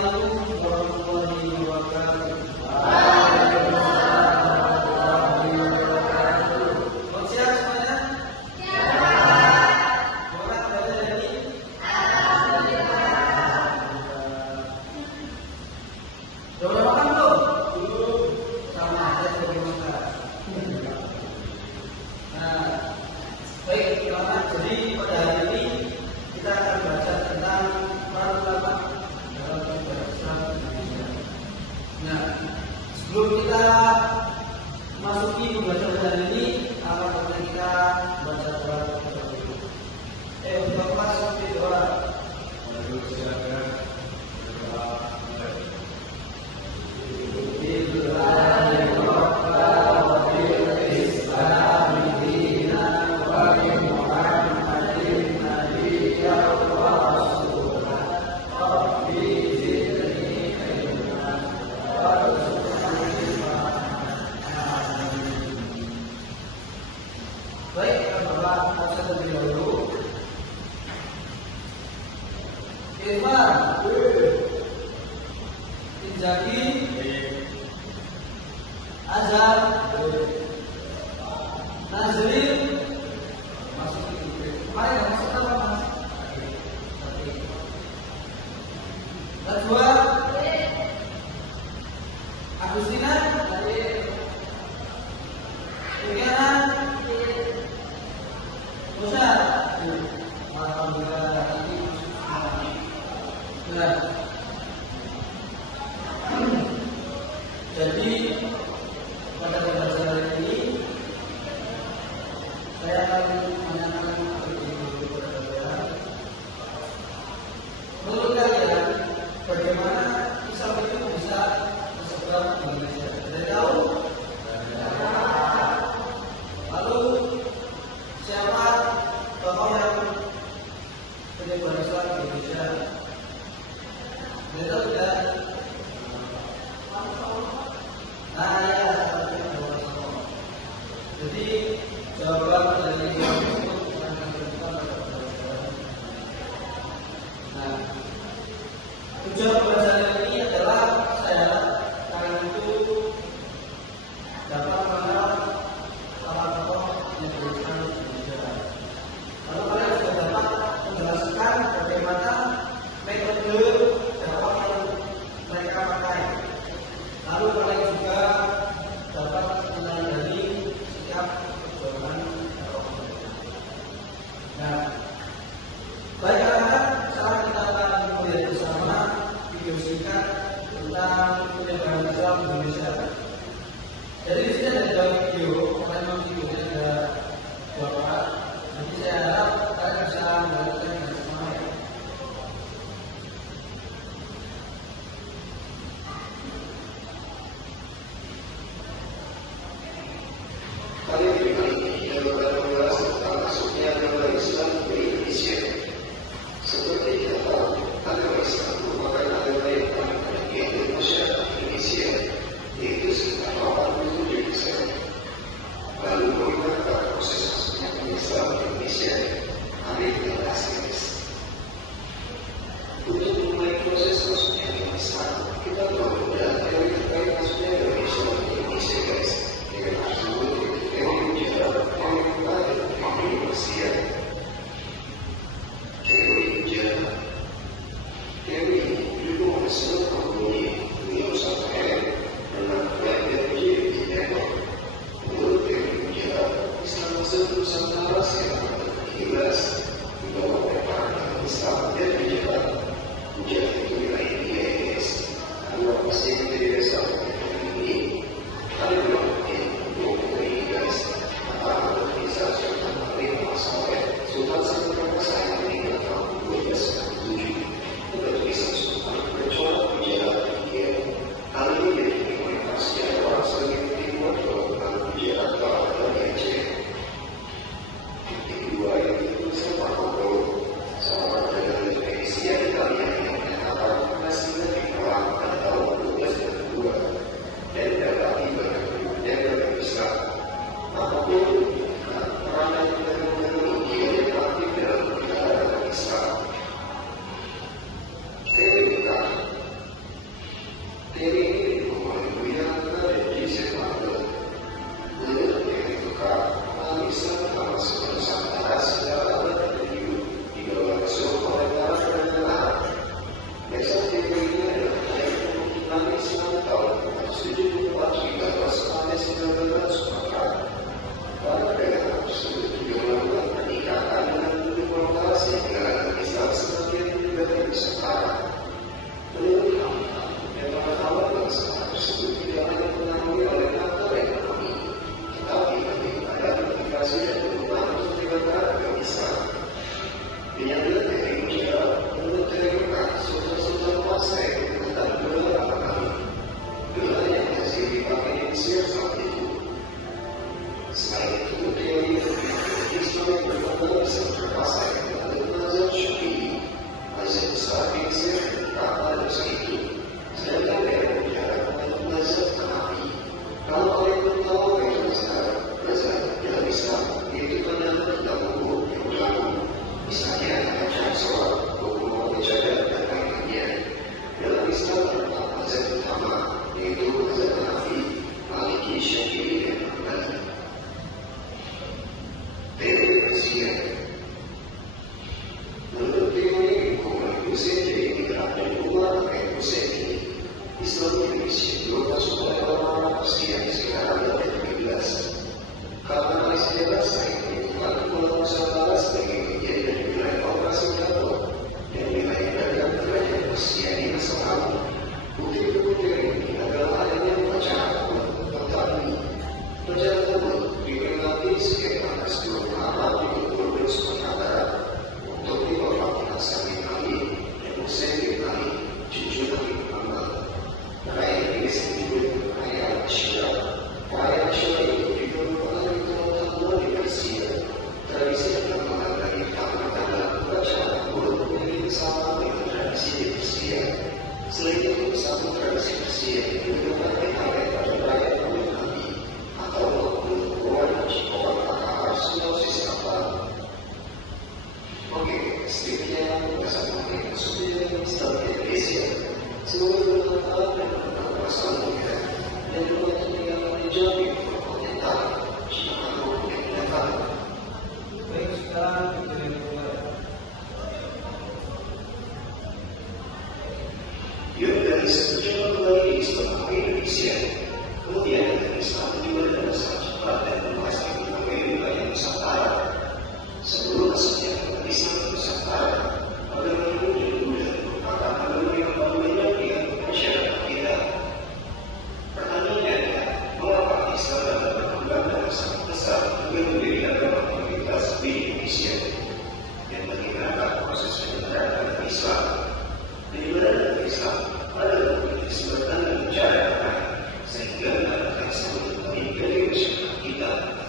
Assalamualaikum warahmatullahi wabarakatuh. Siap semuanya? Orang pada jadi? Sudah makan belum? Sama saya sudah makan. Nah, baik teman-teman, jadi pada hari ini kita akan baca tentang para ulama dalam sejarah Islam Indonesia. Nah, sebelum kita masuki pembacaan ini, apakah kita baca doa dulu? Bapak seperti doa. Baik, Bapak baca terlebih dahulu. Irfan, Inzaki, Azhar, Nazrin, masuk ke kemarin yang masuk apa mas? Najwa, Agustina, Juliana, Musa, alhamdulillah ini benar. Jadi pada pembelajaran hari ini saya akan menanyakan menurut kalian bagaimana Islam itu bisa tersebar di Indonesia? Ada tahu? Lalu siapa tokoh yang penyebar Islam di Indonesia? Ada tahu tidak? Nah, ya, jadi jawaban dari tersebut akan terbuka pada pembelajaran. Nah, tujuan pembelajaran ini adalah saya kalian itu dapat mengenal para tokoh yang berikan Indonesia. Lalu kalian juga dapat menjelaskan bagaimana metode dakwah yang mereka pakai. Lalu kalian juga dapat meneladani setiap perjuangan dakwah. Nah, baik anak-anak, sekarang kita akan melihat bersama video singkat tentang penyebaran Islam di Indonesia. Jadi di sini ada dua video, memang videonya ada dua part. Nanti saya harap kalian bisa melihatnya dengan semuanya. Kali ini kita membahas tentang masuknya agama Islam ke Indonesia. Seperti kita tahu, agama Islam merupakan agama yang paling penting di masyarakat Indonesia, yaitu sekitar 87%. Lalu bagaimana proses masuknya Islam ke Indonesia? Mari kita bahas. Ele concluía na disertação. Ele tocava a missão da segurança da cidade e da oração coletiva. Nessa teoria, na missão tal, se dividiu a nossa necessidade da sua cara. Para pegar o seu idioma e cada ano de importância e a distância que ele deve separar. Sehingga akan selalu menjadi kita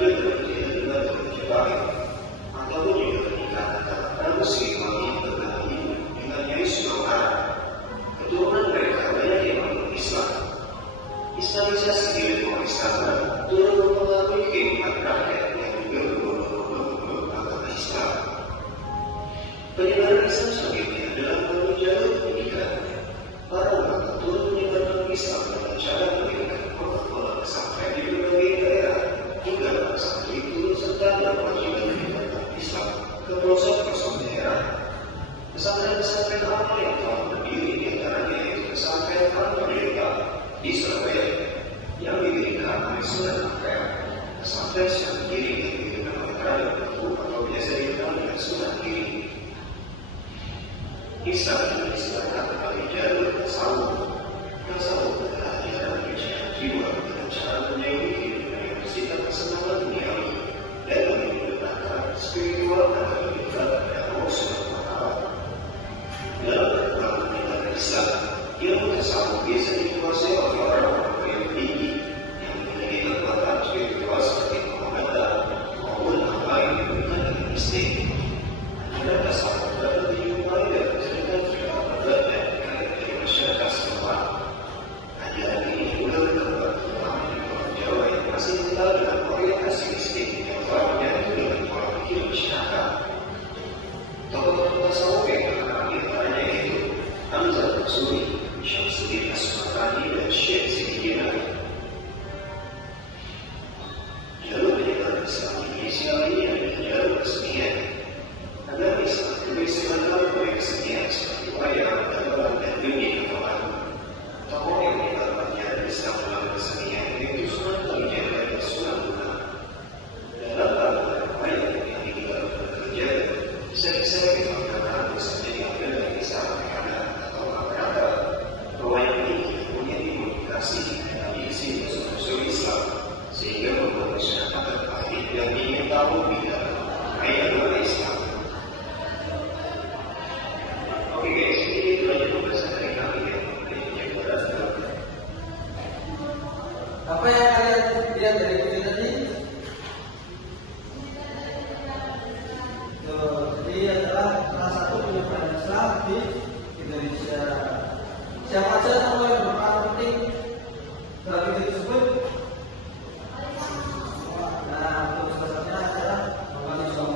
dia bekerja dengan bekerja baik, ataupun juga menikah antara muslim wanita beragama Hindu dengan Nyai Sumatera. Keturunan mereka banyak yang memeluk Islam. Islamisasi di lingkungan istana turut mempengaruhi kehidupan rakyat yang juga memeluk agama Islam. Penyebaran Islam selanjutnya adalah melalui jalur pendidikan. Para ulama turut menyebarkan Islam dengan cara mendirikan pondok-pondok pesantren di berbagai daerah, hingga pesantren itu serta berkewajiban menyebarkan Islam ke pelosok-pelosok daerah. Pesantren-pesantren apa yang telah berdiri di antaranya yaitu pesantren Al-Merdeka di Surabaya yang didirikan oleh Sunan Ampel, pesantren Sunan Giri yang didirikan oleh Raden Batu atau biasa dikenal dengan Sunan Giri. Islam juga disilakan melalui jalur tasawuf. Tasawuf adalah ajaran penyehat jiwa dengan cara menjauhi kehidupan yang bersifat kesenangan duniawi dan memiliki akar spiritual agar lebih dekat pada Allah Subhanahu wa Ta'ala. Dalam perkembangan penyebaran Islam, ilmu tasawuf biasa dikuasai oleh orang-orang yang tinggi yang memiliki kekuatan spiritual seperti Muhammadan maupun yang lain dengan mistik. Ajaran tasawuf dapat dijumpai dalam cerita-cerita abad dan karya dari masyarakat setempat. Ajaran ini juga terdapat terutama di Pulau Jawa yang masih kental dengan orientasi mistik yang telah menyatu dengan pola pikir masyarakat. Tokoh-tokoh tasawuf yang terkenal di antaranya yaitu Hamzah Mansuri, Syamsuddin As-Sumatani, dan Syekh Siddiq. Jalur penyebaran Islam di Indonesia ini adalah jalur kesenian. Agama Islam juga disebarkan oleh kesenian seperti wayang, gamelan, dan dongeng atau lagu. Tokoh yang menyebarkannya adalah Islam dalam kesenian yaitu Sunan Kalijaga dan Sunan Bonang. Dalam lagu wayang yang digelar bekerja, bisa dimaknakan misalnya diambil dari kisah Maryana atau Mahabharata. Wayang ini punya dimodifikasi dengan diisi unsur-unsur Islam sehingga membuat masyarakat tertarik dan ingin tahu lebih dalam mengenai agama Islam. Oke guys, ini itu aja pembahasan dari kami yang menjadi Apa yang kalian lihat dari video tadi? Jadi adalah salah satu penyebaran Islam di Indonesia. Siapa saja nama yang berperan penting dalam video tersebut? Nah, untuk salah satunya adalah Bapak Yusuf.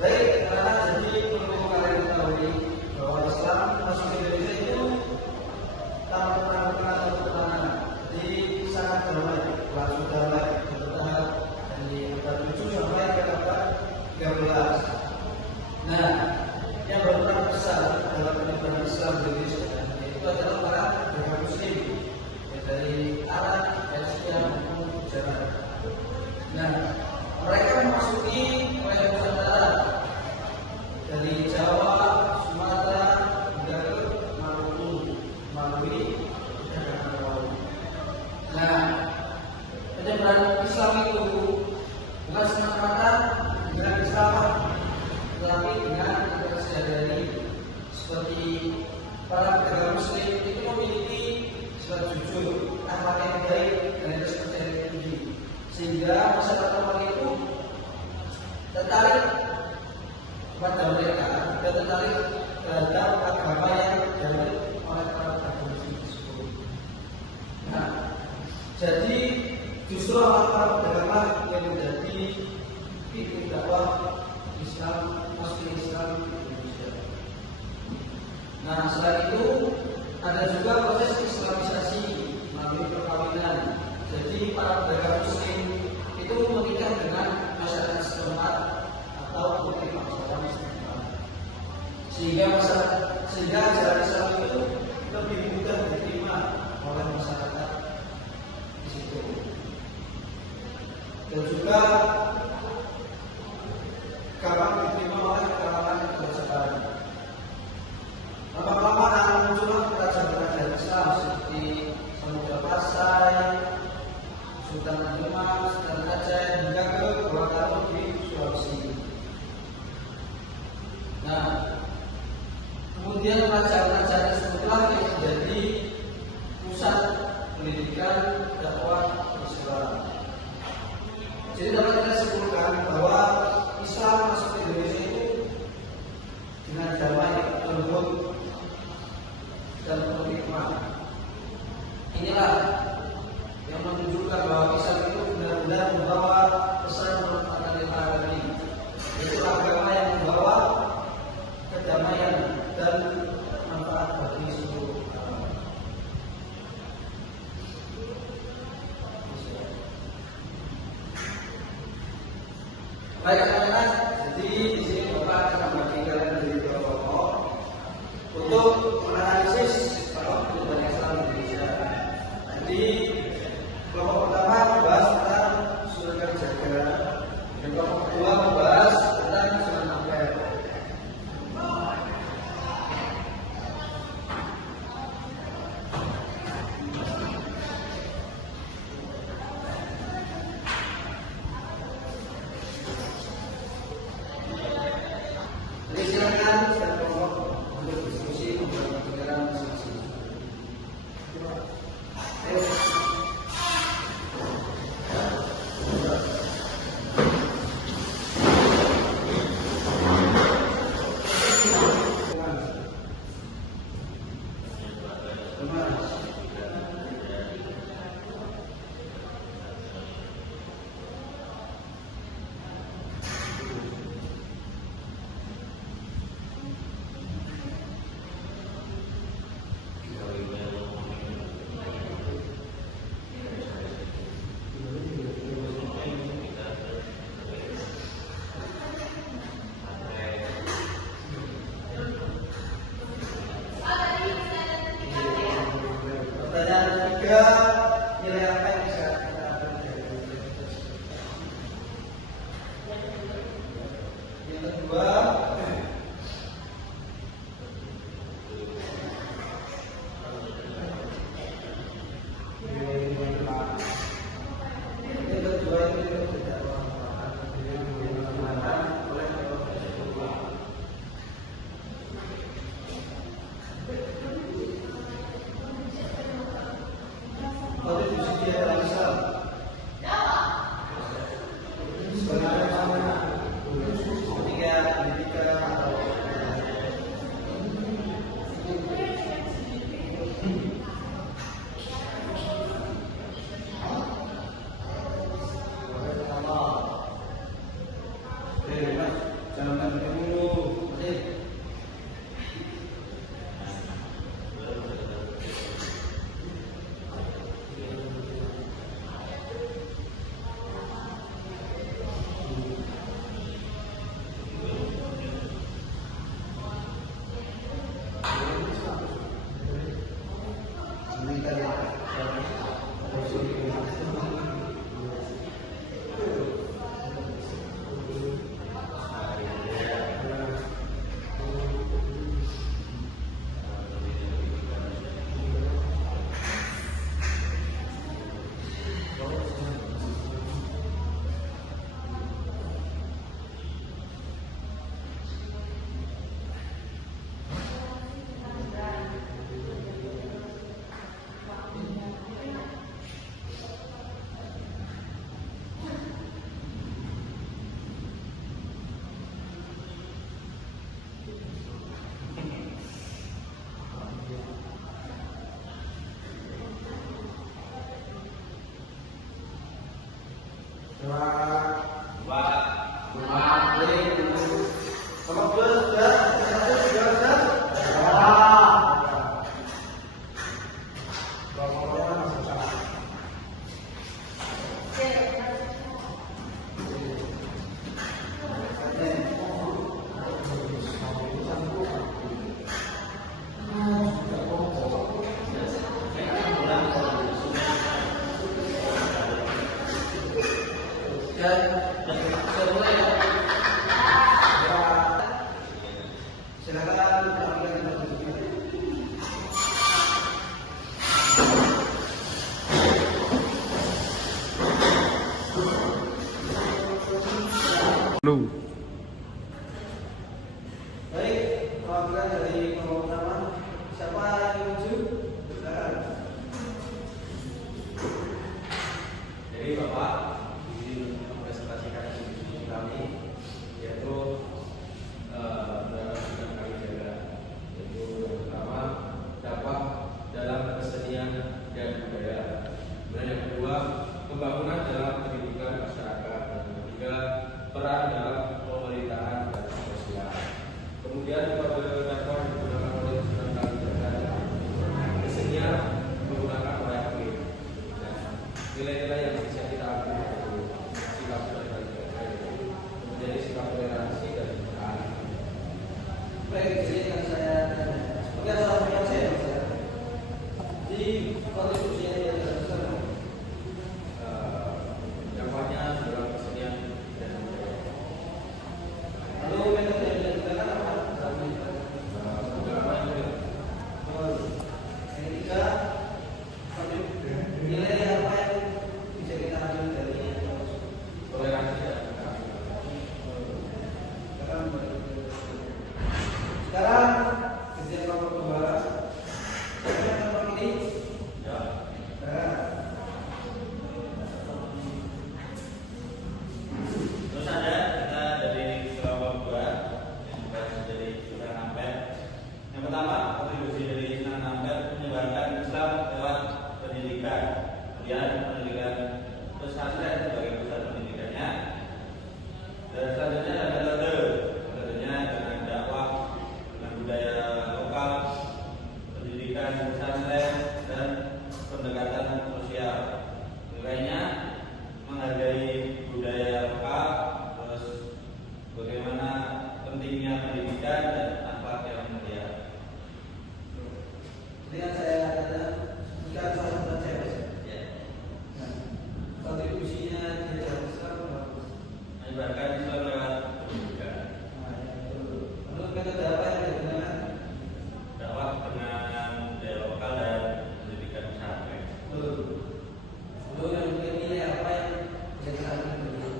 Baik, karena jadi perlu kalian ketahui bahwa Islam masuk ke Indonesia itu tanpa pernah atau pertengahan. Jadi sangat damai, langsung damai, bertahap dari abad 7 sampai ke abad 13. Nah, yang berperan besar dalam penyebaran Islam di Indonesia itu adalah para agama Muslim dari Arab, Asia maupun Jawa. Nah, mereka memasuki wilayah Nusantara dari Jawa, Sumatera, hingga ke Maluku melalui perjalanan laut. Nah, penyebaran Islam itu bukan semata-mata dengan Islam, tetapi dengan aktivitas sehari-hari seperti para agama Muslim itu memiliki sifat jujur, akhlak yang baik, dan etos percaya yang tinggi, sehingga masyarakat lokal itu tertarik kepada mereka dan tertarik terhadap agama yang diambil oleh para agama tersebut. Nah, jadi justru para agama yang menjadi pintu dakwah Islam, masuk Islam di Indonesia. Nah, selain itu ada juga proses Islamisasi melalui perkawinan. Jadi para agama Muslim itu menikah dengan masyarakat setempat atau putri bangsawan setempat, sehingga ajaran Islam itu lebih mudah diterima oleh masyarakat di situ. Dan juga gampang diterima oleh kalangan kerajaan. Lama-lama akan muncul kerajaan-kerajaan Islam seperti Samudra Pasai, Sultan Demak, Sultan Aceh, hingga ke Gorontalo di Sulawesi. Nah, kemudian kerajaan-kerajaan dan penuh hikmah. Inilah yang menunjukkan bahwa Islam itu benar-benar membawa pesan rahmatan lil alamin, yaitu agama yang membawa kedamaian dan manfaat bagi seluruh alam. Baik anak-anak, jadi di sini Bapak akan membagi kalian dari kelompok untuk menganalisis kehidupan Islam di Indonesia. Jadi kelompok pertama membahas tentang surga jaga, dan kelompok kedua membahas tentang sunan Ampel. Jadi silakan setiap kelompok untuk diskusi membuat pemikiran masing-masing. Ayo. Pertanyaan ketiga, nilai apa yang bisa kita ambil dari proses tersebut? Yang kedua, itu tidak digunakan oleh kontribusi dia dalam Islam. Sebenarnya sama ketika pendidikan atau jangan dulu. Lu. Baik, perwakilan dari kelompok pertama, siapa yang maju? Silakan. Jadi Bapak izin mempresentasikan institusi kami, yaitu dalam bidang kami jaga, yaitu yang pertama dakwah kontribusinya dia terhadap dampaknya dalam kesenian dan budaya. lalu metode yang digunakan apa? Pengalaman juga. Yang ketiga, nilai apa yang bisa kita ambil dari Toleransi dan keadilan. sekarang kemudian nomor 2 nomor ini Ya. Terus ada kita dari kelompok 2 yang dibahas dari Sunan Ampel. Yang pertama, kontribusi dari Sunan Ampel menyebarkan Islam lewat pendidikan. Kemudian pendidikan pesantren sebagai pusat pendidikannya. Dan selanjutnya ada metodenya dengan dakwah, dengan budaya lokal, pendidikan pesantren dan pendekatan sosial. Nilainya menghargai budaya lokal, terus bagaimana pentingnya pendidikan dan akhlak yang mulia. dengan saya katakan jika salah satu saya Ya. kontribusinya dia dalam Islam bagus. Menyebarkan Islam lewat pendidikan, Lalu metode apa yang digunakan? dakwah dengan budaya lokal dan pendidikan pesantren. Lalu yang nilai apa yang bisa kita ambil dari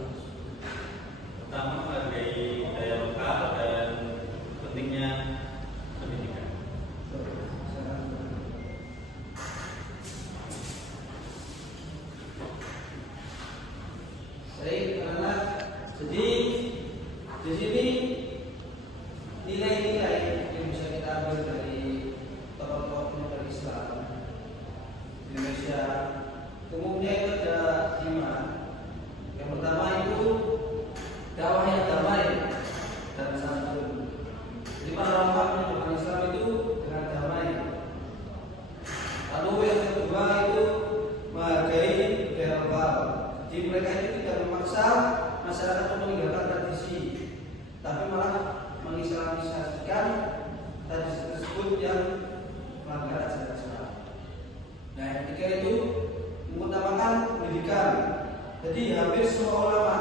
Pertama, menghargai budaya lokal dan pentingnya pendidikan. Baik, anak-anak. Jadi di sini nilai-nilai yang bisa kita ambil dari tokoh-tokoh penyebar Islam di Indonesia umumnya itu ada 5. Yang pertama itu dakwah yang damai dan santun. Jadi para ulama menyebarkan Islam itu dengan damai. Lalu yang kedua itu menghargai budaya lokal. Jadi mereka itu tidak memaksa masyarakat untuk meninggalkan tradisi, tapi malah mengislamisasikan tradisi tersebut yang melanggar ajaran Islam. Nah, yang ketiga itu mengutamakan pendidikan. Jadi hampir semua ulama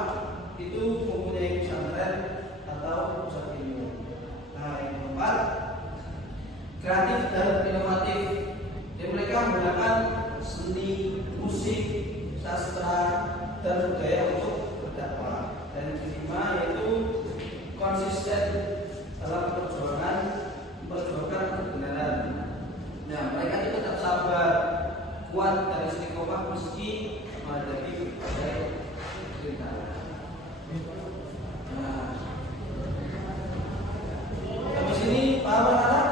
itu mempunyai pesantren atau pusat ilmu. Nah, yang keempat kreatif dan inovatif. Jadi mereka menggunakan seni, musik, sastra dan budaya untuk berdakwah. Dan yang kelima yaitu konsisten dalam memperjuangkan kebenaran. Nah, mereka itu tetap sabar, kuat dan istiqomah meski menghadapi berbagai rintangan. Nah, sampai sini paham anak-anak?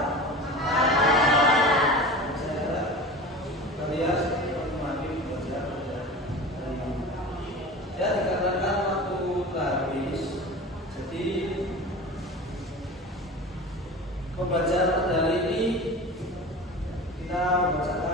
Ya, dikarenakan waktu habis, jadi pembacaan kali ini kita membacakan